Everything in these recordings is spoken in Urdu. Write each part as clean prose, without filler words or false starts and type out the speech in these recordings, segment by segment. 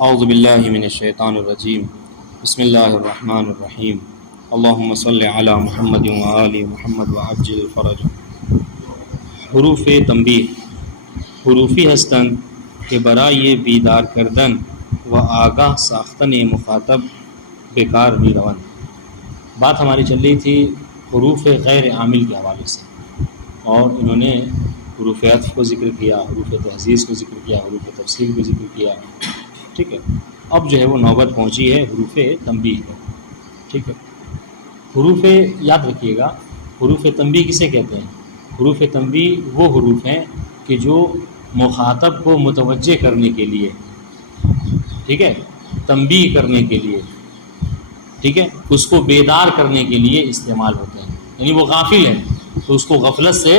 اعوذ باللہ من الشیطان الرجیم بسم اللہ الرحمن الرحیم اللہم صلی علی محمد وآل محمد وعجل فرج. حروف تنبیہ حروفی ہستند کہ برائے بیدار کردن و آگاہ ساختن مخاطب بیکار بھی روان. بات ہماری چل رہی تھی حروف غیر عامل کے حوالے سے، اور انہوں نے حروف عطف کو ذکر کیا، حروف تحزیز کو ذکر کیا، حروف تفصیل کو ذکر کیا. ٹھیک ہے، اب جو ہے وہ نوبت پہنچی ہے حروف تنبیہ پر. ٹھیک ہے، حروف یاد رکھیے گا، حروف تنبیہ کسے کہتے ہیں؟ حروف تنبیہ وہ حروف ہیں کہ جو مخاطب کو متوجہ کرنے کے لیے، ٹھیک ہے، تنبیہ کرنے کے لیے، ٹھیک ہے، اس کو بیدار کرنے کے لیے استعمال ہوتے ہیں. یعنی وہ غافل ہے تو اس کو غفلت سے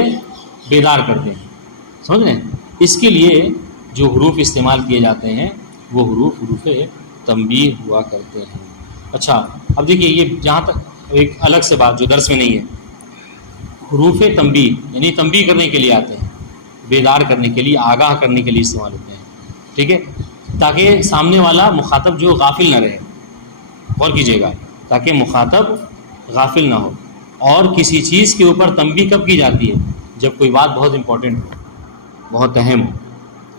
بیدار کرتے ہیں. سمجھ رہے ہیں؟ اس کے لیے جو حروف استعمال کیے جاتے ہیں وہ حروف تنبیہ ہوا کرتے ہیں. اچھا، اب دیکھیے یہ جہاں تک ایک الگ سے بات جو درس میں نہیں ہے، حروف تنبیہ یعنی تنبیہ کرنے کے لیے آتے ہیں، بیدار کرنے کے لیے، آگاہ کرنے کے لیے استعمال ہوتے ہیں. ٹھیک ہے، تاکہ سامنے والا مخاطب جو غافل نہ رہے. غور کیجیے گا، تاکہ مخاطب غافل نہ ہو. اور کسی چیز کے اوپر تنبیہ کب کی جاتی ہے؟ جب کوئی بات بہت امپورٹنٹ ہو، بہت اہم ہو،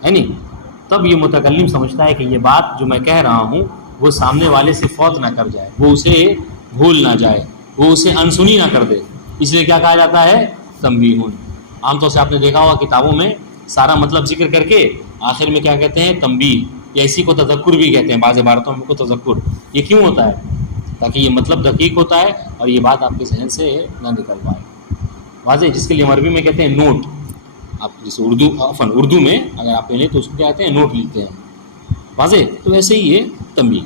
ہے نہیں؟ تب یہ متکلم سمجھتا ہے کہ یہ بات جو میں کہہ رہا ہوں وہ سامنے والے سے فوت نہ کر جائے، وہ اسے بھول نہ جائے، وہ اسے انسنی نہ کر دے. اس لیے کیا کہا جاتا ہے؟ تنبیہ. عام طور سے آپ نے دیکھا ہوگا کتابوں میں سارا مطلب ذکر کر کے آخر میں کیا کہتے ہیں؟ تنبیہ، یا اسی کو تذکر بھی کہتے ہیں، بعض عبارتوں میں کو تذکر. یہ کیوں ہوتا ہے؟ تاکہ یہ مطلب دقیق ہوتا ہے اور یہ بات آپ کے ذہن سے نہ نکل پائے. واضح، جس کے لیے ہم عربی میں کہتے ہیں نوٹ. آپ جیسے اردو میں اگر آپ پہلے تو اس کو کیا کہتے ہیں؟ نوٹ لکھتے ہیں. واضح، تو ایسے ہی یہ تنبیہ.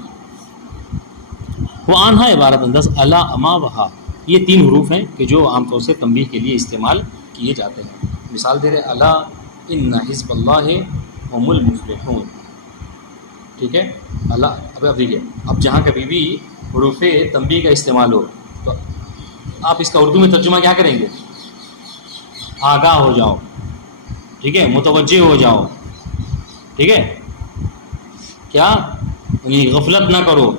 وہ آنہا عبارت انداز الا اما وہا، یہ تین حروف ہیں کہ جو عام طور سے تنبیہ کے لیے استعمال کیے جاتے ہیں. مثال دے رہے الا ان حزب اللہ هم المفلحون. ٹھیک ہے، اللہ. اب دیکھیے، اب جہاں کبھی بھی حروف تنبیہ کا استعمال ہو تو آپ اس کا اردو میں ترجمہ کیا کریں گے؟ آگاہ ہو جاؤ، ٹھیک ہے، متوجہ ہو جاؤ. ٹھیک ہے، کیا یعنی غفلت نہ کرو،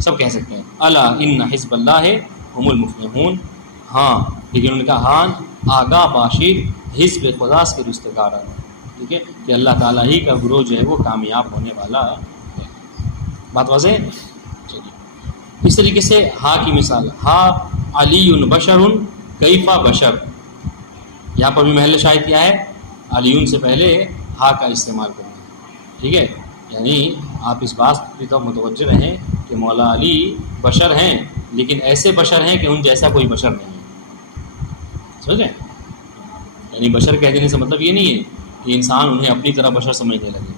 سب کہہ سکتے ہیں. الا ان حزب اللہ هم المفلحون. ہاں، لیکن ان کا ہاں آگاہ باشید حزب خدا سے رستگار ہے. ٹھیک ہے، کہ اللہ تعالیٰ ہی کا گروہ جو ہے وہ کامیاب ہونے والا ہے. بات واضح؟ چلیے، اس طریقے سے ہا کی مثال، ہا علی بشر کیفا بشر. یہاں پر بھی محل شاہد کیا ہے؟ علی سے پہلے ہا کا استعمال کرنا. ٹھیک ہے، یعنی آپ اس بات کی طرف متوجہ رہیں کہ مولا علی بشر ہیں، لیکن ایسے بشر ہیں کہ ان جیسا کوئی بشر نہیں ہے. سمجھیں؟ یعنی بشر کہہ دینے سے مطلب یہ نہیں ہے کہ انسان انہیں اپنی طرح بشر سمجھنے لگے،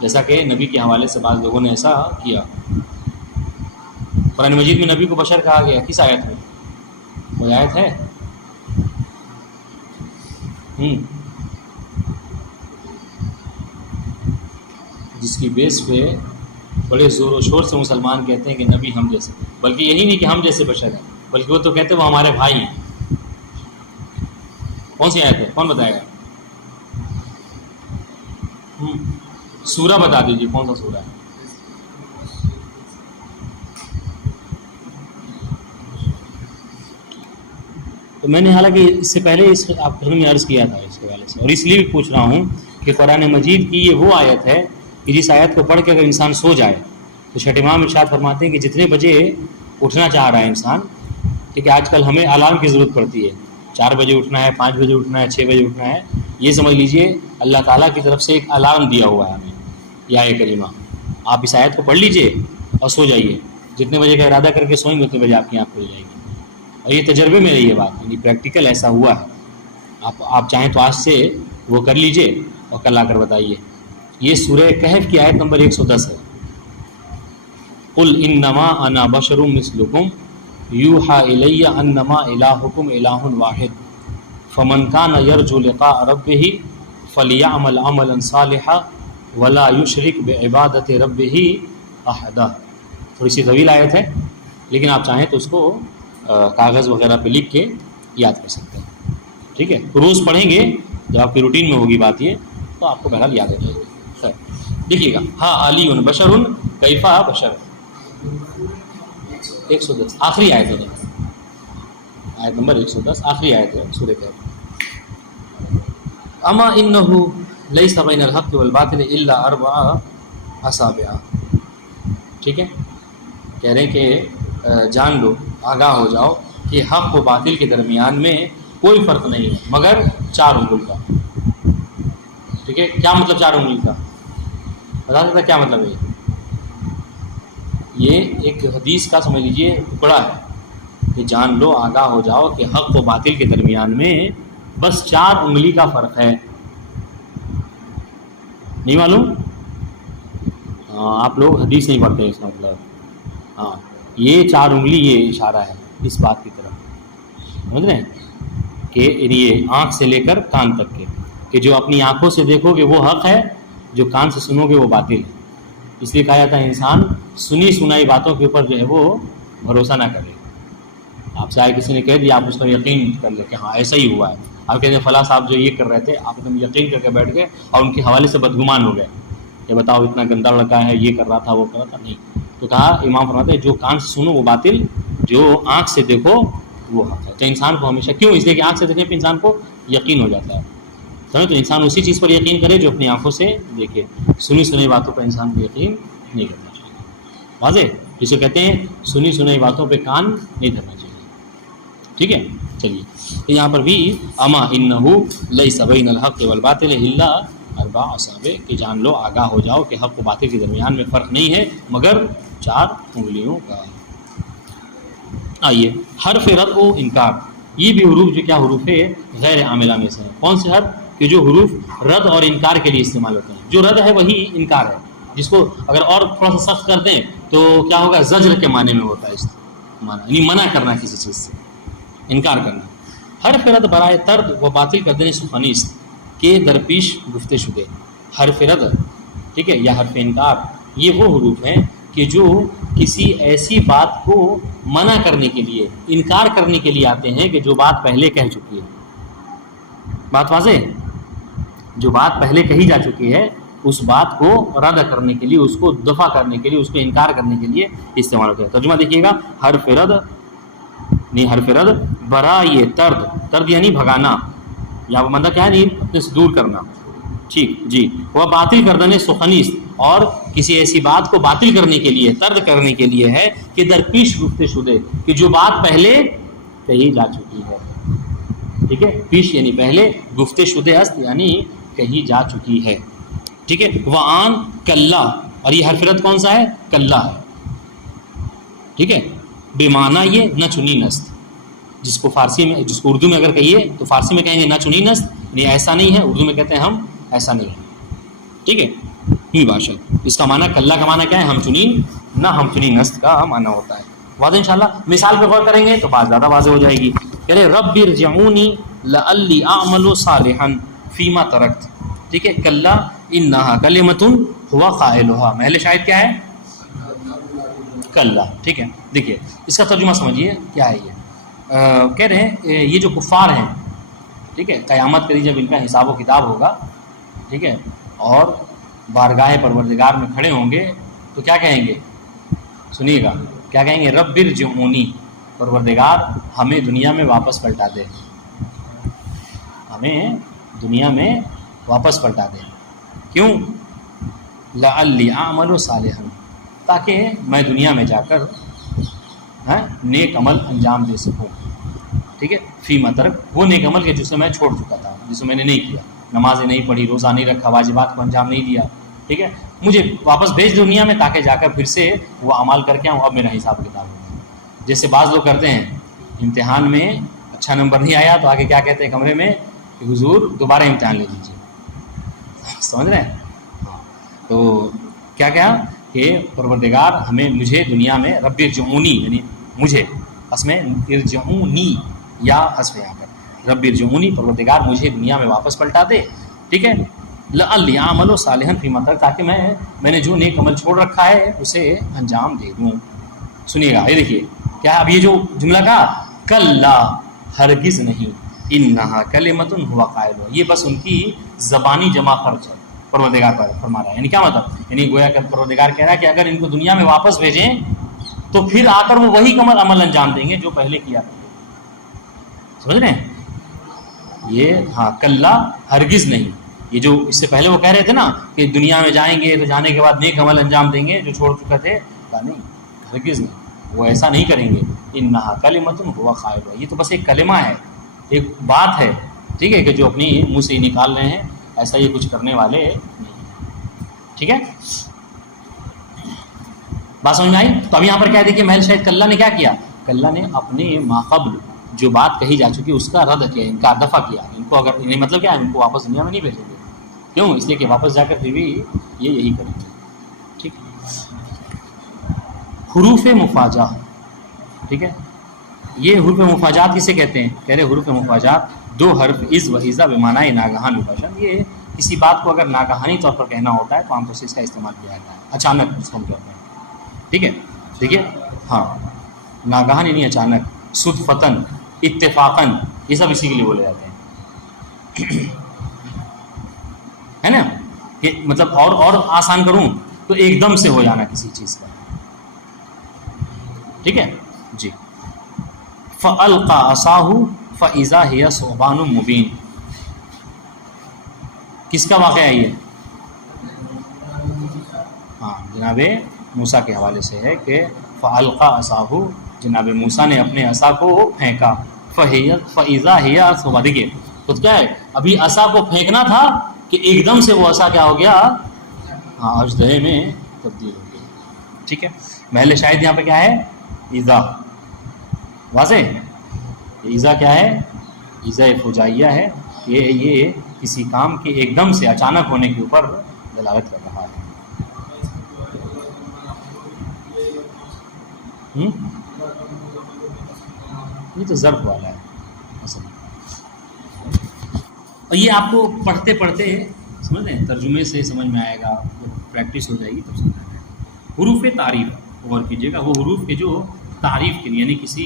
جیسا کہ نبی کے حوالے سے بعض لوگوں نے ایسا کیا. قرآن مجید میں نبی کو بشر کہا گیا، کس آیت میں؟ کوئی آیت ہے؟ جس کی بیس پہ بڑے زور و شور سے مسلمان کہتے ہیں کہ نبی ہم جیسے، بلکہ یہی نہیں کہ ہم جیسے بشر ہیں، بلکہ وہ تو کہتے ہیں وہ ہمارے بھائی ہیں. کون سی آیت ہے؟ کون بتائے گا؟ سورہ بتا دیجیے، کون سا سورہ ہے؟ تو میں نے حالانکہ اس سے پہلے آپ کو میں عرض کیا تھا اس کے حوالے سے، اور اس لیے بھی پوچھ رہا ہوں کہ قرآن مجید کی یہ وہ آیت ہے کہ جس آیت کو پڑھ کے اگر انسان سو جائے تو چھٹے امام ارشاد فرماتے ہیں کہ جتنے بجے اٹھنا چاہ رہا ہے انسان، کیونکہ آج کل ہمیں الارم کی ضرورت پڑتی ہے، 4 بجے اٹھنا ہے، 5 بجے اٹھنا ہے، 6 بجے اٹھنا ہے. یہ سمجھ لیجئے اللہ تعالیٰ کی طرف سے ایک الارم دیا ہوا ہے ہمیں، یہ آیت کریمہ. آپ اس آیت کو پڑھ لیجئے اور سو جائیے. جتنے بجے کا ارادہ کر کے سوئیں گے اتنے بجے آپ کی آنکھ کھل جائے گی. اور یہ تجربے میں رہی ہے بات، یعنی پریکٹیکل ایسا ہوا ہے. آپ چاہیں تو آج سے وہ کر لیجئے اور کل آ کر بتائیے. یہ سورہ کہف کی آیت نمبر 110 ہے. قل انما انا بشر مثلکم یوحی الی انما الہکم الہ واحد فمن کان یرجو لقاء ربہ فلیعمل عملا صالحا ولا یشرک بعبادۃ ربہ احدا. تھوڑی سی طویل آیت ہے، لیکن آپ چاہیں تو اس کو کاغذ وغیرہ پہ لکھ کے یاد کر سکتے ہیں. ٹھیک ہے، روز پڑھیں گے، جب آپ کی روٹین میں ہوگی بات یہ تو آپ کو بہرحال یاد ہو جائے گی. خیر. دیکھیے گا ہاں علی بشر کیفا بشر 110 آخری آیت ہے، آیت نمبر 110 آخری آیت ہے سورہ کہف. اما انه لیس بین الحق والباطل الا 4 اصابع. ٹھیک ہے، کہہ رہے ہیں کہ جان لو، آگاہ ہو جاؤ کہ حق و باطل کے درمیان میں کوئی فرق نہیں ہے مگر 4 انگل کا. ٹھیک ہے، کیا مطلب 4 انگل کا؟ بتا سکتا کیا مطلب ہے؟ یہ ایک حدیث کا سمجھ لیجئے ٹکڑا ہے کہ جان لو، آگاہ ہو جاؤ کہ حق و باطل کے درمیان میں بس 4 انگلی کا فرق ہے. نہیں معلوم؟ آپ لوگ حدیث نہیں پڑھتے اس کا مطلب. ہاں، یہ 4 انگلی یہ اشارہ ہے اس بات کی طرف، سمجھ رہے ہیں کہ یہ آنکھ سے لے کر کان تک کے، کہ جو اپنی آنکھوں سے دیکھو گے وہ حق ہے، جو کان سے سنو گے وہ باطل ہے. اس لیے کہا جاتا ہے انسان سنی سنائی باتوں کے اوپر جو ہے وہ بھروسہ نہ کرے. آپ سے آئے کسی نے کہہ دیا، آپ اس پر یقین کر لیں کہ ہاں ایسا ہی ہوا ہے. آپ کہتے ہیں فلاں صاحب جو یہ کر رہے تھے، آپ ایک یقین کر کے بیٹھ گئے اور ان کے حوالے سے بدگمان ہو گئے کہ بتاؤ اتنا گندا لڑکا ہے، یہ کر رہا تھا وہ کر رہا تھا. نہیں، تو کہا امام فرماتے ہیں جو کان سے سنو وہ باطل، جو آنکھ سے دیکھو وہ حق ہے. تو انسان کو ہمیشہ کیوں؟ اس لیے کہ آنکھ سے دیکھنے پہ انسان کو یقین ہو جاتا ہے. تو انسان اسی چیز پر یقین کرے جو اپنی آنکھوں سے دیکھے. سنی سنی باتوں پر انسان کو یقین نہیں کرنا چاہیے. واضح؟ جسے کہتے ہیں سنی سنی باتوں پہ کان نہیں دھرنا چاہیے. ٹھیک ہے، چلیے یہاں پر بھی اما انہ لیس بین الحق والباطل الا 4 اصابع، کہ جان لو، آگاہ ہو جاؤ کہ حق و باطل کے درمیان میں فرق نہیں ہے مگر 4 انگلیوں کا. آئیے حرف رد و انکار، یہ بھی حروف جو کیا حروف ہے غیر عاملہ میں سے ہیں. کون سے حرف؟ کہ جو حروف رد اور انکار کے لیے استعمال ہوتے ہیں. جو رد ہے وہی انکار ہے، جس کو اگر اور تھوڑا سا سخت کر دیں تو کیا ہوگا؟ زجر کے معنی میں ہوتا ہے اس معنی، یعنی منع کرنا کسی چیز سے، انکار کرنا. حرف رد برائے ترد و باطل کردن سخنیست کے درپیش گفتے شدے. حرف رد، ٹھیک ہے، یا حرف انکار، یہ وہ حروف ہیں کہ جو کسی ایسی بات کو منع کرنے کے لیے، انکار کرنے کے لیے آتے ہیں کہ جو بات پہلے کہہ چکی ہے. بات واضح ہے؟ جو بات پہلے کہی جا چکی ہے اس بات کو رد کرنے کے لیے، اس کو دفع کرنے کے لیے، اس کو انکار کرنے کے لیے استعمال ہوتا ہے. ترجمہ دیکھیے گا، حرف رد نہیں، حرف رد برائے ترد، ترد یعنی بھگانا، یا مطلب کیا ہے؟ نہیں، اپنے سے دور کرنا. ٹھیک جی. وہ باطل کردن سخنیس، اور کسی ایسی بات کو باطل کرنے کے لیے، ترد کرنے کے لیے ہے کہ درپیش گفتے شدے، کہ جو بات پہلے کہی جا چکی ہے. ٹھیک ہے، پیش یعنی پہلے، گفتے شدے است یعنی کہی جا چکی ہے. ٹھیک ہے. وعن کلا، اور یہ حرف رد کون سا ہے؟ کلا ہے. ٹھیک ہے، بے معنی یہ نہ چنی نست، جس کو فارسی میں، جس کو اردو میں اگر کہیے تو فارسی میں کہیں گے نہ چنی نست، یعنی ایسا نہیں ہے. اردو میں کہتے ہیں ہم ایسا نہیں ہے. ٹھیک ہے، یہ باشا اس کا معنی، کلا کا معنی کیا ہے؟ ہم چنین، نہ ہم چنی نست کا معنی ہوتا ہے. واضح انشاءاللہ. مثال پہ غور کریں گے تو بات زیادہ واضح ہو جائے گی. کہہ رہے رب ارجعونی لعلی اعمل صالحا فیما ترکت. ٹھیک ہے، کلا انہا کلمۃ ہوا قائلھا، محل شاہد کیا ہے؟ کلا. ٹھیک ہے، دیکھیے اس کا ترجمہ سمجھیے کیا ہے. یہ کہہ رہے ہیں یہ جو کفار ہیں، ٹھیک ہے، قیامت کے دن جب ان کا حساب و کتاب ہوگا، ٹھیک ہے، اور بارگاہ پروردگار میں کھڑے ہوں گے تو کیا کہیں گے؟ سنیے گا، کیا کہیں گے؟ رب ارجعونی، پروردگار ہمیں دنیا میں واپس پلٹا دے، ہمیں دنیا میں واپس پلٹا دے. کیوں؟ لعلی اعمل صالحا، تاکہ میں دنیا میں جا کر نیک عمل انجام دے سکوں. ٹھیک ہے، فیما ترک، وہ نیک عمل کے جسے میں چھوڑ چکا تھا، جسے میں نے نہیں کیا، نمازیں نہیں پڑھی، روزہ نہیں رکھا، واجبات کو انجام نہیں دیا. ٹھیک ہے، مجھے واپس بھیج دنیا میں تاکہ جا کر پھر سے وہ اعمال کر کے آؤں، اب میرا حساب کتاب ہو. جیسے بعض لوگ کرتے ہیں، امتحان میں اچھا نمبر نہیں آیا تو آگے کیا کہتے ہیں کمرے میں کہ حضور دوبارہ امتحان لے لیجیے. سمجھ رہے ہیں؟ تو کیا کہا کہ پروردگار مجھے دنیا میں، رب ارجعونی یعنی مجھے، اس میں ارجعونی یا حذف یہاں پر، رب ارجعونی، پروردگار مجھے دنیا میں واپس پلٹا دے. ٹھیک ہے، لعلی اعمل صالحا فیما ترکت، تاکہ میں نے جو نیک عمل چھوڑ رکھا ہے اسے انجام دے دوں. سنیے گا، یہ دیکھیے کیا اب یہ جو جملہ کہا، کلا، ہرگز نہیں، انہا کلمۃ ہوا قائلھا، یہ بس ان کی زبانی جمع خرچ ہے. پروردگار فرما رہا ہے. یعنی کیا مطلب؟ یعنی گویا کہ پروردگار کہہ رہا ہے کہ اگر ان کو دنیا میں واپس بھیجیں تو پھر آ کر وہ وہی عمل انجام دیں گے جو پہلے کیا. سمجھ رہے ہیں؟ یہ ہاں کلا ہرگز نہیں. یہ جو اس سے پہلے وہ کہہ رہے تھے نا کہ دنیا میں جائیں گے تو جانے کے بعد نیک عمل انجام دیں گے جو چھوڑ چکے تھے، نہیں ہرگز نہیں، وہ ایسا نہیں کریں گے. انہا کلمۃ ہوا قائلها، یہ تو بس ایک کلمہ ہے، ایک بات ہے، ٹھیک ہے، کہ جو اپنی منہ سے نکال رہے ہیں، ایسا یہ کچھ کرنے والے نہیں. ٹھیک ہے، بات سمجھ میں آئی؟ تو اب یہاں پر کیا دیکھیے محل شاہد کلّا نے کیا کیا؟ کلّا نے اپنے ماقبل جو بات کہی جا چکی اس کا رد کیا، ان کا دفع کیا. ان کو اگر یعنی مطلب کیا ہے، ان کو واپس دنیا میں نہیں بھیجیں گے. کیوں؟ اس لیے کہ واپس جا کر پھر بھی یہ یہی کریں گے. ٹھیک، حروف مفاجہ. ٹھیک ہے، یہ حروف مفاجات کسے کہتے ہیں؟ کہہ رہے حروف مفاجات دو حرف از و ایزا بمعنی ناگہان مباشر. یہ کسی بات کو اگر ناگہانی طور پر کہنا ہوتا ہے تو عام طور سے اس کا استعمال کیا جاتا ہے، اچانک جس کو ہم کہتے ہیں. ٹھیک ہے، ٹھیک ہے، ہاں ناگہانی نہیں، اچانک، صدفتاً، اتفاقاً، یہ سب اسی کے لیے بولے جاتے ہیں. ہے نا؟ کہ مطلب اور آسان کروں تو ایک دم سے ہو جانا کسی چیز کا. ٹھیک ہے جی. فَأَلْقَى عَصَاهُ فَإِذَا هِيَ ثُعْبَانٌ مُبِينٌ. کس کا واقعہ ہے یہ؟ ہاں جناب موسیٰ کے حوالے سے ہے کہ فَأَلْقَى عَصَاهُ، جناب موسیٰ نے اپنے عصا کو پھینکا. فَإِذَا هِيَ ثُعْبَانٌ. دیکھیے تو کیا ہے، ابھی عصا کو پھینکنا تھا کہ ایک دم سے وہ عصا کیا ہو گیا؟ ہاں اژدہے میں تبدیل ہو گئی. ٹھیک ہے، محل شاہد یہاں پہ کیا ہے؟ ایزا. واضح؟ ایزا کیا ہے؟ ایزا فجائیہ ہے. یہ کسی کام کے ایک دم سے اچانک ہونے کے اوپر دلالت کر رہا ہے. یہ تو ظرف والا ہے اصل. اور یہ آپ کو پڑھتے پڑھتے سمجھ لیں، ترجمے سے سمجھ میں آئے گا، جب پریکٹس ہو جائے گی تب سمجھ آئے گا. حروف تعریف غور کیجیے گا، وہ حروف کے جو تعریف کے لیے یعنی کسی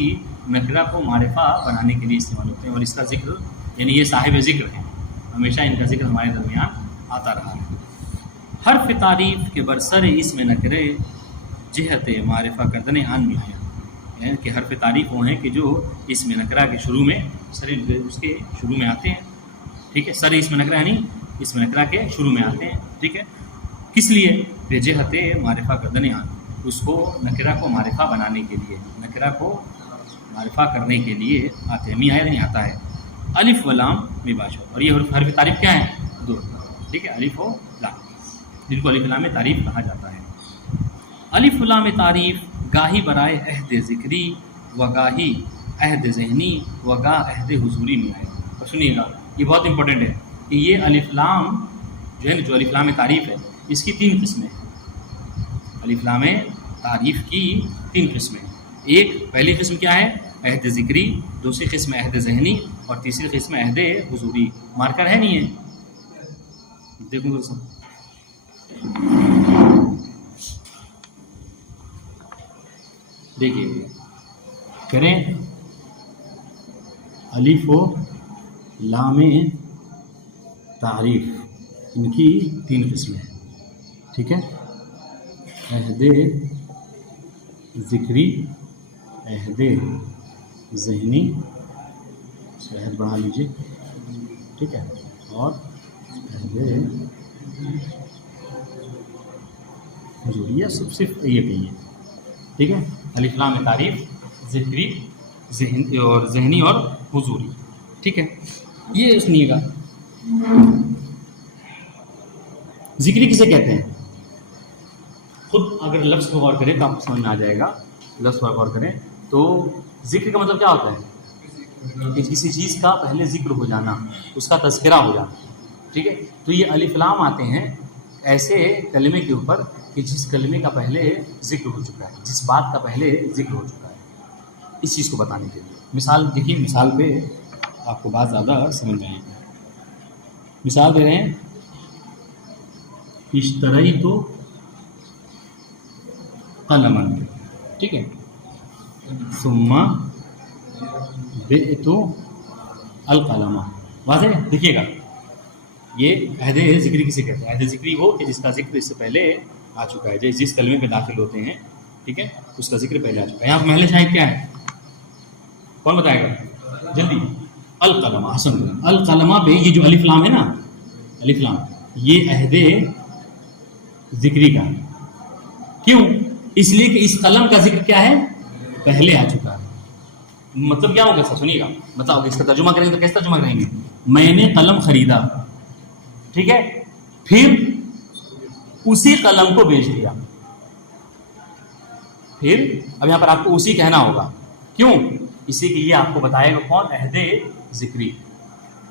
نکرہ کو معرفہ بنانے کے لیے استعمال ہوتے ہیں، اور اس کا ذکر یعنی یہ صاحب ذکر ہیں، ہمیشہ ان کا ذکر ہمارے درمیان آتا رہا ہے. حرف تعریف کے برسر اسم نکرے جہت معرفہ کردن آن میں آیا. یعنی کہ حرف تعریف وہ ہیں کہ جو اسم نکرہ کے شروع میں اس کے شروع میں آتے ہیں. ٹھیک ہے، سر اسم نکرہ یعنی اسم نکرہ کے شروع میں آتے ہیں. ٹھیک ہے، کس لیے؟ جہت معرفہ کردن آن، اس کو نکرہ کو معرفہ بنانے کے لیے، نکرہ کو معرفہ کرنے کے لیے آتے ہیں. میاں نہیں آتا ہے. الف و لام مباشر، اور یہ حرف تعریف کیا ہیں؟ دو. ٹھیک ہے، الف و لام، جن کو الف لام تعریف کہا جاتا ہے. الف و لام تعریف گاہی برائے عہد ذکری و گاہی عہد ذہنی و گاہ عہد حضوری میں آئے. اور سنیے گا، یہ بہت امپورٹنٹ ہے کہ یہ الف لام جو ہے، جو الف لام تعریف ہے، اس کی 3 قسمیں ہیں. الف لام تعریف کی 3 قسمیں. ایک پہلی قسم کیا ہے؟ عہد ذکری، دوسری قسم عہد ذہنی، اور تیسری قسم عہد حضوری. مارکر ہے نہیں ہے؟ دیکھوں گا سب. دیکھیے کریں الف و لام تعریف، ان کی 3 قسمیں ہیں. ٹھیک ہے، عہد ذکری، عہد ذہنی، عہد بڑھا لیجیے. ٹھیک ہے، اور عہد حضوری. سب صرف یہ کہیے. ٹھیک ہے، الف لام تعریف، ذکری، ذہنی اور حضوری. ٹھیک ہے، یہ سنیے گا. ذکری کسے کہتے ہیں؟ خود اگر لفظ کو غور کریں تو آپ کو سمجھ میں آ جائے گا. لفظ پر غور کریں تو ذکر کا مطلب کیا ہوتا ہے؟ کہ کسی چیز کا پہلے ذکر ہو جانا، اس کا تذکرہ ہو جانا. ٹھیک ہے، تو یہ الف لام آتے ہیں ایسے کلمے کے اوپر کہ جس کلمے کا پہلے ذکر ہو چکا ہے، جس بات کا پہلے ذکر ہو چکا ہے، اس چیز کو بتانے کے لیے. مثال دیکھیے، مثال پہ آپ کو بات زیادہ سمجھ میں آئے گی. مثال دے رہے ہیں، اشتری تو قلمن. ٹھیک ہے، ثم بعت القلم. واضح؟ دیکھیے گا، یہ عہد ذکری کسے کہتے ہیں؟ عہد ذکری وہ کہ جس کا ذکر اس سے پہلے آ چکا ہے، جس کلمے پہ داخل ہوتے ہیں، ٹھیک ہے، اس کا ذکر پہلے آ چکا ہے. یہاں محل شاہد کیا ہے؟ کون بتائے گا جلدی؟ القلمہ. حسن. القلمہ پہ یہ جو الف لام ہے نا، الف لام، یہ عہد ذکری کا ہے. کیوں؟ اس لیے کہ اس قلم کا ذکر کیا ہے؟ پہلے آ چکا ہے. مطلب کیا ہوگا؟ سنیے گا، بتاؤ اس کا ترجمہ کریں گے تو کیسے ترجمہ کریں گے؟ میں نے قلم خریدا، ٹھیک ہے، پھر اسی قلم کو بیچ دیا. پھر اب یہاں پر آپ کو اسی کہنا ہوگا. کیوں؟ اسی کے یہ آپ کو بتائے گا کون؟ عہد ذکری.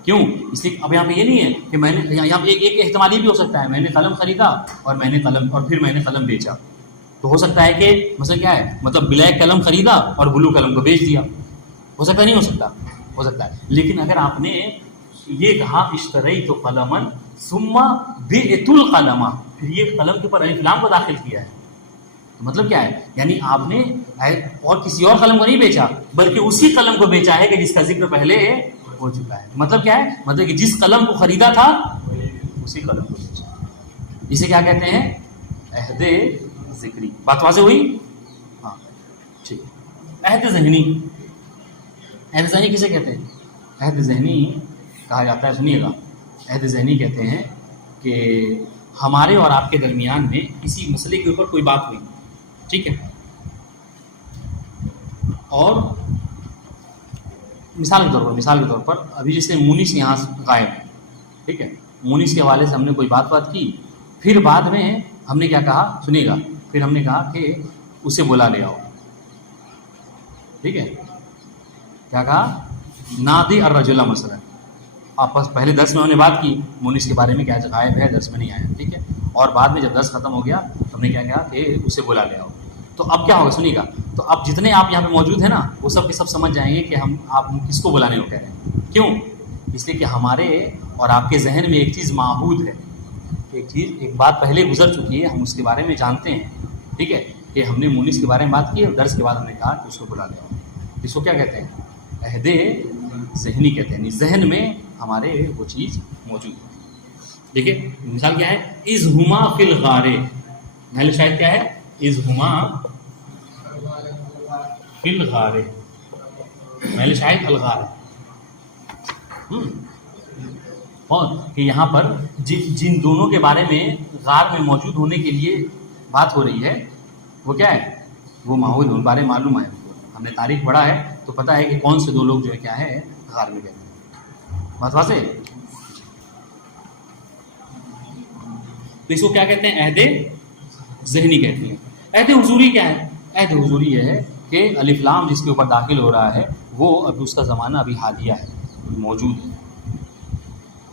کیوں؟ اس لیے اب یہاں پہ یہ نہیں ہے کہ میں نے، یہاں پہ ایک احتمال یہ بھی ہو سکتا ہے، میں نے قلم خریدا اور میں نے قلم، اور پھر میں نے قلم بیچا. تو ہو سکتا ہے کہ مثلا کیا ہے، مطلب بلیک قلم خریدا اور بلو قلم کو بیچ دیا. ہو سکتا نہیں ہو سکتا؟ ہو سکتا ہے. لیکن اگر آپ نے یہ کہا اشتریت قلما ثم بعت القلم، پھر یہ قلم کے اوپر الف لام کو داخل کیا ہے، تو مطلب کیا ہے؟ یعنی آپ نے اور کسی اور قلم کو نہیں بیچا، بلکہ اسی قلم کو بیچا ہے کہ جس کا ذکر پہلے ہو چکا ہے. مطلب کیا ہے؟ مطلب کہ جس قلم کو خریدا تھا اسی قلم کو بیچا. اسے کیا کہتے ہیں؟ عہد ذکری. بات واضح ہوئی؟ ہاں ٹھیک. عہد ذہنی. عہد ذہنی کسے کہتے ہیں؟ عہد ذہنی کہا جاتا ہے، سنیے گا، عہد ذہنی کہتے ہیں کہ ہمارے اور آپ کے درمیان میں کسی مسئلے کے اوپر کوئی بات ہوئی، ٹھیک ہے، اور مثال کے طور پر ابھی جیسے مونس یہاں غائب ہے، ٹھیک ہے، مونس کے حوالے سے ہم نے کوئی بات کی، پھر بعد میں ہم نے کیا کہا؟ سنیے گا، پھر ہم نے کہا کہ اسے بلا لے آؤ. ٹھیک ہے، کیا کہا؟ نادی الرجل مثلا. آپس پہلے درس میں ہم نے بات کی مونس کے بارے میں، کیا غائب ہے، درس میں نہیں آیا، ٹھیک ہے، اور بعد میں جب درس ختم ہو گیا ہم نے کیا کہا کہ اسے بلا لے آؤ. تو اب کیا ہوگا؟ سنیے گا، تو اب جتنے آپ یہاں پہ موجود ہیں نا، وہ سب کے سب سمجھ جائیں گے کہ آپ کس کو بلانے کو کہہ رہے ہیں. کیوں؟ اس لیے کہ ہمارے اور آپ کے ذہن میں ایک چیز معہود ہے، ایک بات پہلے گزر چکی ہے، ہم اس کے بارے میں جانتے ہیں، ٹھیک ہے، کہ ہم نے مونس کے بارے میں بات کی اور درس کے بعد ہم نے کہا کہ اس کو بلا لے آؤ. اس کو کیا کہتے ہیں؟ عہد ذہنی کہتے ہیں. ذہن میں ہمارے وہ چیز موجود ہے. دیکھیے مثال کیا ہے؟ اذ ہما فی الغار. محل شاہد کیا ہے؟ اذ ہما فی الغار. محل شاہد الغار. اور کہ یہاں پر جن دونوں کے بارے میں غار میں موجود ہونے کے لیے بات ہو رہی ہے، وہ کیا ہے؟ وہ معہود، ان بارے معلوم ہے، ہم نے تاریخ پڑھا ہے تو پتہ ہے کہ کون سے دو لوگ جو ہے کیا ہے غار میں گئے. بات واضح؟ تو اس کو کیا کہتے ہیں؟ عہد ذہنی کہتے ہیں. عہد حضوری کیا ہے؟ عہد حضوری یہ ہے کہ الف لام جس کے اوپر داخل ہو رہا ہے وہ ابھی اس کا زمانہ ابھی حالیہ ہے، موجود ہے.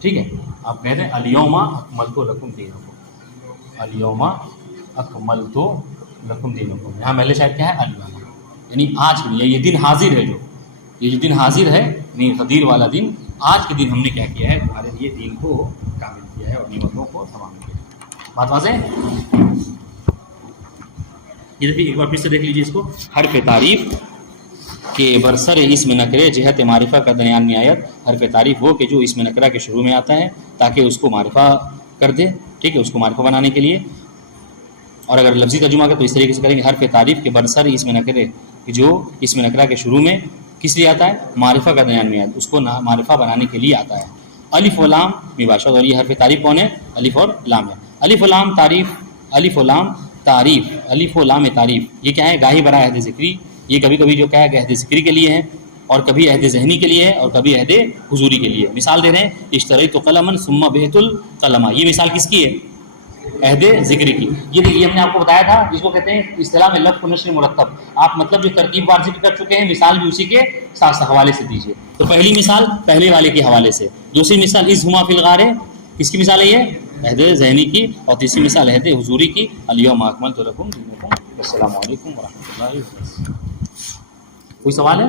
ٹھیک ہے، آپ کہتے ہیں الیوم اکملت لکم دینکم. الیوم اکملت لکم دینکم. یہاں محل شاہد کیا ہے؟ الیوم، یعنی آج کے لیے، یہ دن حاضر ہے، جو یہ دن حاضر ہے، یعنی غدیر والا دن، آج کے دن ہم نے کیا کیا ہے؟ تمہارے لیے دین کو کامل کیا ہے اور نعمتوں کو تمام کیا ہے. بات واضح ہے؟ یہ دیکھیے ایک بار پھر سے دیکھ لیجیے اس کو. حرف تعریف کے برسر اسم نکرے جہت معرفہ کا درمیان میں آیت. حرف تعریف وہ کہ جو اسم نکرہ کے شروع میں آتا ہے تاکہ اس کو معرفہ کر دے، ٹھیک ہے، اس کو معرفہ بنانے کے لیے. اور اگر لفظی ترجمہ کرے تو اس طریقے سے کریں گے، حرف تعریف کے برسر اسم نکرے جو اسم نکرہ کے شروع میں کس لیے آتا ہے؟ معرفہ کا درمیان میں آتا ہے، اس کو معرفہ بنانے کے لیے آتا ہے. الف و لام مباشرہ. اور یہ حرف تعریف کون ہے؟ الف اور لام ہے. الف و لام تعریف، الف و لام تعریف، الف و لام تعریف یہ کیا ہے؟ گاہی برائے عہد ذکری. یہ کبھی کبھی جو کیا ہے کہ عہد ذکری کے لیے ہے، اور کبھی عہد ذہنی کے لیے ہے، اور کبھی عہد حضوری کے لیے. مثال دے رہے ہیں اشتریت قلما ثم بعت القلم. یہ مثال کس کی ہے؟ عہد ذکری کی. یہ ہم نے آپ کو بتایا تھا، جس کو کہتے ہیں اصطلاح میں لفظ نشر مرتب. آپ مطلب جو ترتیب وار ذکر کر چکے ہیں، مثال بھی اسی کے ساتھ حوالے سے دیجیے. تو پہلی مثال پہلے والے کے حوالے سے، دوسری مثال اذ ہما فی الغار، کس کی مثال ہے یہ؟ عہد ذہنی کی. اور تیسری مثال عہد حضوری کی، الیوم اکملت لکم دینکم. السلام علیکم ورحمۃ اللہ وبرکاتہ. کوئی سوال ہے؟